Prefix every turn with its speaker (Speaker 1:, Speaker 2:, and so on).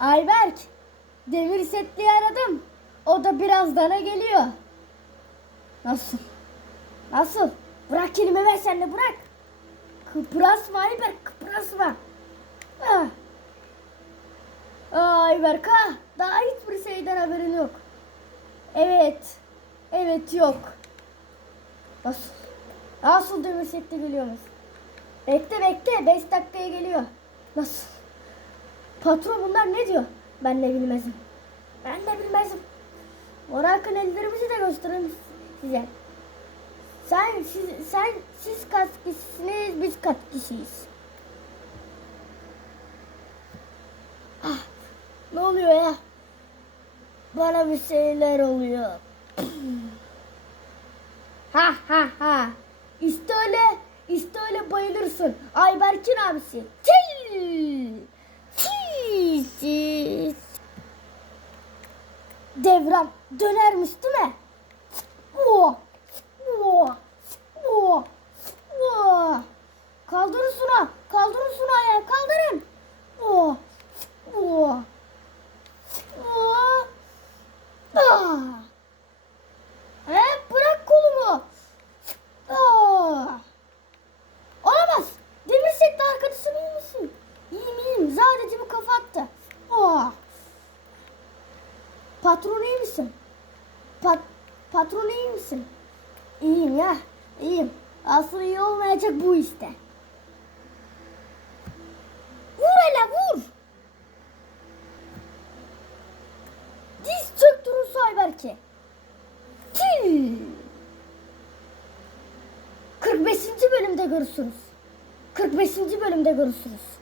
Speaker 1: Ayberk, demir setliği aradım. O da birazdan geliyor. Nasıl? Nasıl? Bırak kelime ver sen de bırak. Kıpırasma Ayberk, kıpırasma. Ah. Ayberk ha, daha hiçbir şeyden haberin yok. Evet, evet yok. Nasıl? Nasıl demir setli geliyoruz? Bekle bekle, 5 dakikaya geliyor. Nasıl? Patron bunlar ne diyor? Ben de bilmezim. Ben de bilmezim. Orakın ellerimizi de gösterelim size. Sen, siz, sen, siz kaç kişisiniz, biz kaç kişiyiz? Ah, ne oluyor ya? Bana bir şeyler oluyor. ha ha ha. İşte öyle, işte öyle bayılırsın. Ayberk'in abisi. Çil! Devran dönermiş değil mi? Oh! Oh! Oh! Oh! Kaldırın şuna. Kaldırın şunu ayağa. Kaldırın. Oh! Oh! Oh! Ah! He, bırak kolumu. Ah! Olamaz. Demir setli arkadaşım iyi misin? İyiyim iyiyim. Sadece bir kafa attı. Oh! Patron iyi misin? Pat patron iyi misin? İyiyim ya. İyiyim. Aslında iyi olmayacak bu işte. Vur hele vur. Diz çöktürün Sayberk'e. Tüh. 45. bölümde görüşürüz. 45. bölümde görüşürüz.